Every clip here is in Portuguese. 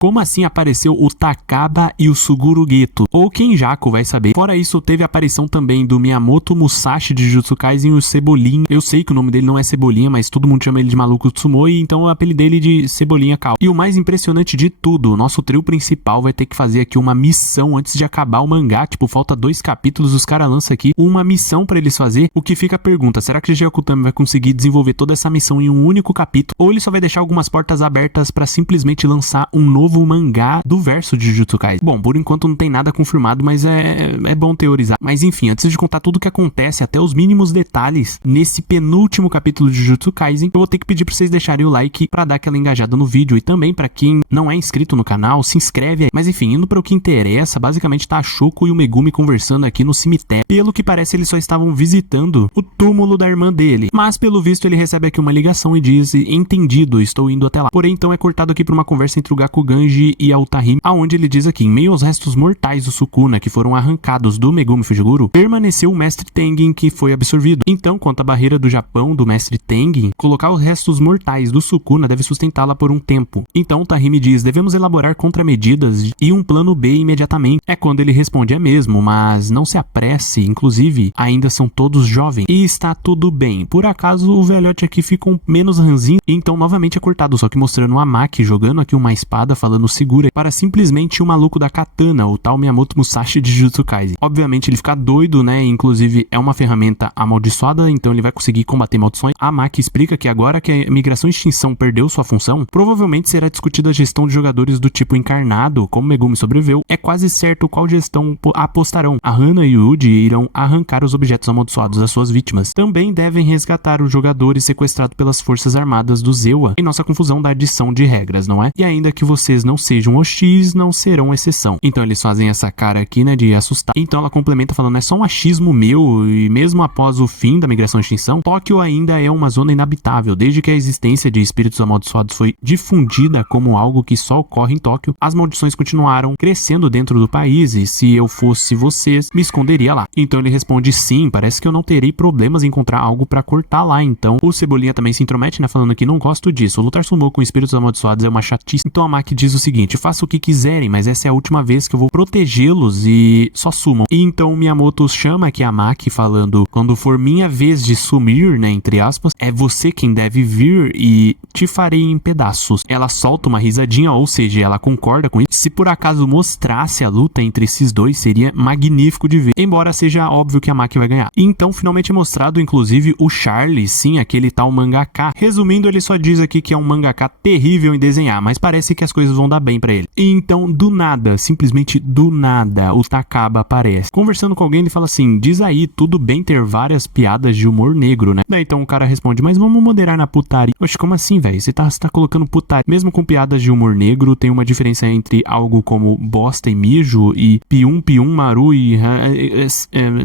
Como assim apareceu o Takaba e o Suguru Geto? Ou Kenjaku, vai saber. Fora isso, teve a aparição também do Miyamoto Musashi de Jujutsu Kaisen e o Cebolinha. Eu sei que o nome dele não é Cebolinha, mas todo mundo chama ele de Maluco Tsumoe, então eu apelidei ele de Cebolinha Cal. E o mais impressionante de tudo, o nosso trio principal vai ter que fazer aqui uma missão antes de acabar o mangá. Tipo, falta 2 capítulos, os caras lançam aqui uma missão pra eles fazer. O que fica a pergunta, será que o Gege Akutami vai conseguir desenvolver toda essa missão em um único capítulo? Ou ele só vai deixar algumas portas abertas pra simplesmente lançar um novo mangá do verso de Jujutsu Kaisen? Bom, por enquanto não tem nada confirmado, mas é bom teorizar. Mas enfim, antes de contar tudo o que acontece, até os mínimos detalhes, nesse penúltimo capítulo de Jujutsu Kaisen, eu vou ter que pedir pra vocês deixarem o like pra dar aquela engajada no vídeo. E também pra quem não é inscrito no canal, se inscreve aí. Mas enfim, indo para o que interessa, basicamente tá a Shoko e o Megumi conversando aqui no cemitério. Pelo que parece, eles só estavam visitando o túmulo da irmã dele. Mas pelo visto, ele recebe aqui uma ligação e diz: entendido, estou indo até lá. Porém, então é cortado aqui pra uma conversa entre o Gakuganji e a Utahime, aonde ele diz aqui: em meio aos restos mortais do Sukuna, que foram arrancados do Megumi Fujiguro, permaneceu o mestre Tengen, que foi absorvido. Então, quanto à barreira do Japão do mestre Tengen, colocar os restos mortais do Sukuna deve sustentá-la por um tempo. Então, Utahime diz: devemos elaborar contramedidas e um plano B imediatamente. É quando ele responde: é mesmo, mas não se apresse, inclusive, ainda são todos jovens e está tudo bem. Por acaso, o velhote aqui fica menos ranzinho, então novamente é cortado, só que mostrando a Maki jogando aqui uma espada, falando segura, para simplesmente o maluco da katana, o tal Miyamoto Musashi de Jujutsu Kaisen. Obviamente ele fica doido, né, inclusive é uma ferramenta amaldiçoada, então ele vai conseguir combater maldições. A Maki explica que agora que a migração e extinção perdeu sua função, provavelmente será discutida a gestão de jogadores do tipo encarnado, como Megumi sobreviveu, é quase certo qual gestão apostarão. A Hana e o Yuji irão arrancar os objetos amaldiçoados das suas vítimas. Também devem resgatar os jogadores sequestrados pelas forças armadas do Zewa, em nossa confusão da adição de regras, não é? E ainda que vocês não sejam hostis, não serão exceção. Então eles fazem essa cara aqui, né, de assustar. Então ela complementa falando: é só um achismo meu, e mesmo após o fim da migração e extinção, Tóquio ainda é uma zona inabitável. Desde que a existência de espíritos amaldiçoados foi difundida como algo que só ocorre em Tóquio, as maldições continuaram crescendo dentro do país, e se eu fosse vocês, me esconderia lá. Então ele responde: sim, parece que eu não terei problemas em encontrar algo pra cortar lá. Então o Cebolinha também se intromete, né, falando que não gosto disso, lutar sumô com espíritos amaldiçoados é uma chatice. Então a Maki diz o seguinte: faça o que quiserem, mas essa é a última vez que eu vou protegê-los e só sumam. E então Miyamoto chama aqui a Maki falando: quando for minha vez de sumir, né, entre aspas, é você quem deve vir e te farei em pedaços. Ela solta uma risadinha, ou seja, ela concorda com isso. Se por acaso mostrasse a luta entre esses dois, seria magnífico de ver, embora seja óbvio que a Maki vai ganhar. E então finalmente é mostrado inclusive o Charlie, sim, aquele tal mangaka. Resumindo, ele só diz aqui que é um mangaka terrível em desenhar, mas parece que as coisas vão dar bem pra ele. E então, do nada, simplesmente do nada, o Takaba aparece. Conversando com alguém, ele fala assim: diz aí, tudo bem ter várias piadas de humor negro, né? Daí então o cara responde: mas vamos moderar na putaria. Oxe, como assim, velho? Você tá colocando putaria. Mesmo com piadas de humor negro, tem uma diferença entre algo como bosta e mijo e pium, maru e...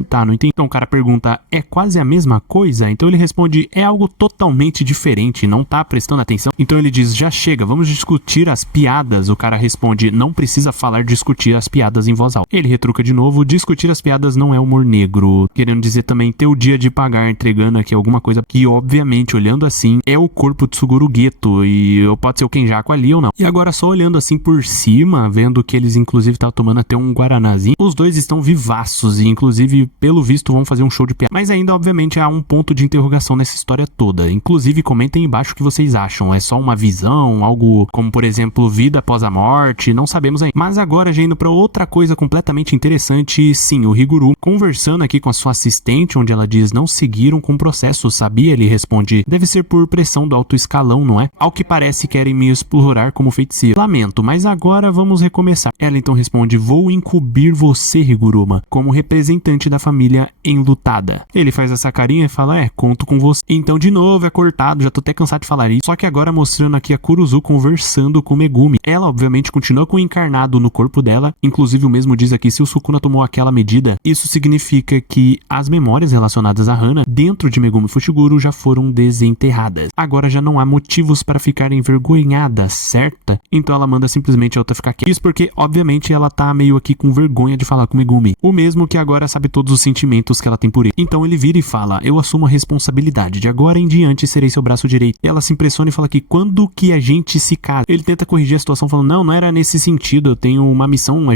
tá, não entendi. Então o cara pergunta: é quase a mesma coisa? Então ele responde: é algo totalmente diferente, não tá prestando atenção? Então ele diz: já chega, vamos discutir as piadas. O cara responde: não precisa falar discutir as piadas em voz alta. Ele retruca de novo: discutir as piadas não é humor negro. Querendo dizer também ter o dia de pagar, entregando aqui alguma coisa que, obviamente, olhando assim, é o corpo de Suguru Geto, e pode ser o Kenjaku ali ou não. E agora, só olhando assim por cima, vendo que eles inclusive estavam tomando até um guaranazinho, os dois estão vivaços e inclusive, pelo visto, vão fazer um show de piada. Mas ainda, obviamente, há um ponto de interrogação nessa história toda. Inclusive, comentem aí embaixo o que vocês acham. É só uma visão, algo como, por exemplo, vida após a morte? Não sabemos ainda. Mas agora, já indo pra outra coisa completamente interessante, sim, o Higuru conversando aqui com a sua assistente, onde ela diz: não seguiram com o processo, sabia? Ele responde: deve ser por pressão do alto escalão, não é? Ao que parece, querem me explorar como feiticeiro. Lamento, mas agora vamos recomeçar. Ela então responde: vou incumbir você, Higuruma, como representante da família enlutada. Ele faz essa carinha e fala: conto com você. Então de novo é cortado, já tô até cansado de falar isso, só que agora mostrando aqui a Kuruzu conversando com Megumi. Ela obviamente continua com o encarnado no corpo dela, inclusive o mesmo diz aqui: se o Sukuna tomou aquela medida, isso significa que as memórias relacionadas a Hana dentro de Megumi Fushiguro já foram desenterradas. Agora já não há motivos para ficar envergonhada, certa? Então ela manda simplesmente a outra ficar quieta. Isso porque, obviamente, ela tá meio aqui com vergonha de falar com Megumi. O mesmo que agora sabe todos os sentimentos que ela tem por ele. Então ele vira e fala: eu assumo a responsabilidade. De agora em diante serei seu braço direito. Ela se impressiona e fala que quando que a gente se casa? Ele tenta corrigir a situação falando, não era nesse sentido, eu tenho uma missão, a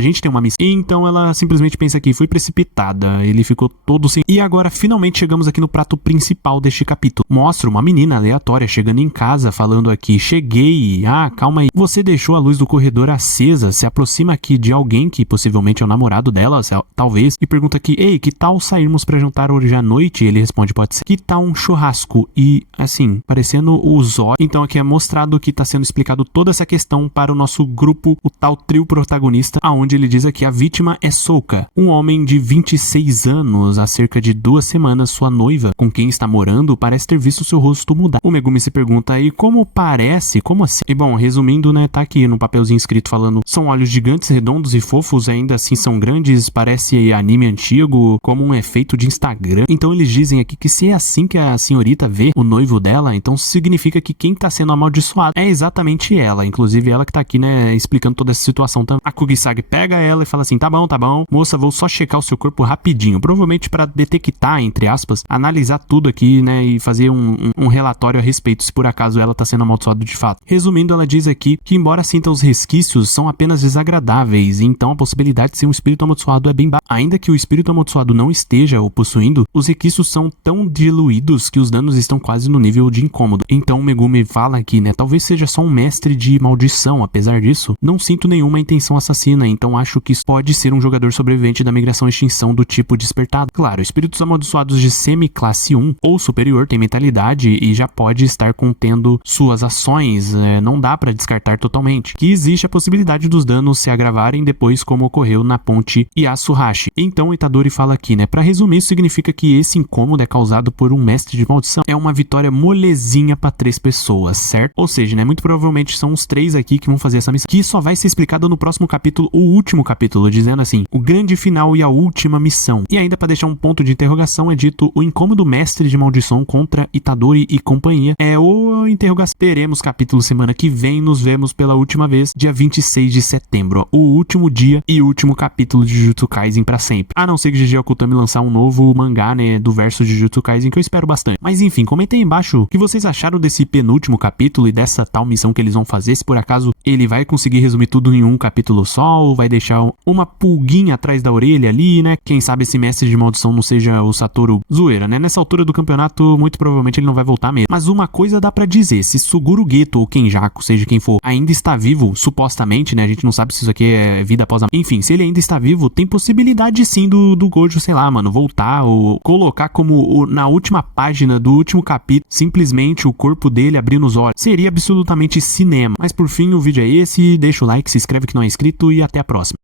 gente tem uma missão. Então ela simplesmente pensa que foi precipitada, ele ficou todo sem... E agora finalmente chegamos aqui no prato principal deste capítulo. Mostra uma menina aleatória chegando em casa, falando aqui, cheguei, calma aí, você deixou a luz do corredor acesa, se aproxima aqui de alguém que possivelmente é o namorado dela, talvez, e pergunta aqui, ei, que tal sairmos pra jantar hoje à noite? Ele responde, pode ser. Que tal um churrasco? E, assim, parecendo o Zóio. Então aqui é mostrado que tá sendo explicado toda essa questão para o nosso grupo, o tal trio protagonista, aonde ele diz aqui, a vítima é Souka, um homem de 26 anos, há cerca de 2 semanas, sua noiva, com quem está morando, parece ter visto seu rosto mudar. O Megumi se pergunta aí, como parece? Como assim? E bom, resumindo, né, tá aqui no papelzinho escrito falando, são olhos gigantes, redondos e fofos, ainda assim são grandes, parece anime antigo, como um efeito de Instagram. Então eles dizem aqui que se é assim que a senhorita vê o noivo dela, então significa que quem tá sendo amaldiçoado é exatamente ela, inclusive ela que tá aqui, né, explicando toda essa situação também. A Kugisagi pega ela e fala assim, tá bom, moça, vou só checar o seu corpo rapidinho, provavelmente pra detectar, entre aspas, analisar tudo aqui, né, e fazer um relatório a respeito, se por acaso ela tá sendo amaldiçoada de fato. Resumindo, ela diz aqui que embora sinta os resquícios, são apenas desagradáveis, então a possibilidade de ser um espírito amaldiçoado é bem baixa. Ainda que o espírito amaldiçoado não esteja o possuindo, os resquícios são tão diluídos que os danos estão quase no nível de incômodo. Então o Megumi fala aqui, né, talvez seja só um mestre de maldição, apesar disso, não sinto nenhuma intenção assassina, então acho que isso pode ser um jogador sobrevivente da migração e extinção do tipo despertado. Claro, espíritos amaldiçoados de semi-classe 1 ou superior têm mentalidade e já pode estar contendo suas ações, não dá pra descartar totalmente, que existe a possibilidade dos danos se agravarem depois, como ocorreu na ponte Yasuhashi. Então Itadori fala aqui, né, pra resumir, isso significa que esse incômodo é causado por um mestre de maldição. É uma vitória molezinha pra 3 pessoas, certo? Ou seja, né, muito provavelmente são os 3 aqui que vão fazer essa missão, que só vai ser explicada no próximo capítulo, o último capítulo, dizendo assim, o grande final e a última missão. E ainda pra deixar um ponto de interrogação, é dito o incômodo mestre de maldição contra Itadori e companhia. É o interrogação. Teremos capítulo semana que vem, nos vemos pela última vez, dia 26 de setembro, o último dia e último capítulo de Jujutsu Kaisen pra sempre. A não ser que GG Akutami lançar um novo mangá, né, do verso de Jujutsu Kaisen, que eu espero bastante. Mas enfim, comentem aí embaixo o que vocês acharam desse penúltimo capítulo e dessa tal missão que eles vão fazer, se por acaso ele vai conseguir resumir tudo em um capítulo só, ou vai deixar uma pulguinha atrás da orelha ali, né? Quem sabe esse mestre de maldição não seja o Satoru zoeira, né? Nessa altura do campeonato, muito provavelmente ele não vai voltar mesmo. Mas uma coisa dá pra dizer, se Suguru Geto ou Kenjaku, seja quem for, ainda está vivo, supostamente, né? A gente não sabe se isso aqui é vida após a... Enfim, se ele ainda está vivo, tem possibilidade sim do Gojo, sei lá, mano, voltar ou colocar como na última página do último capítulo, simplesmente o corpo dele abrindo os olhos. Seria absolutamente cinema. Mas por fim, o vídeo é esse, deixa o like, se inscreve que não é inscrito e até a próxima.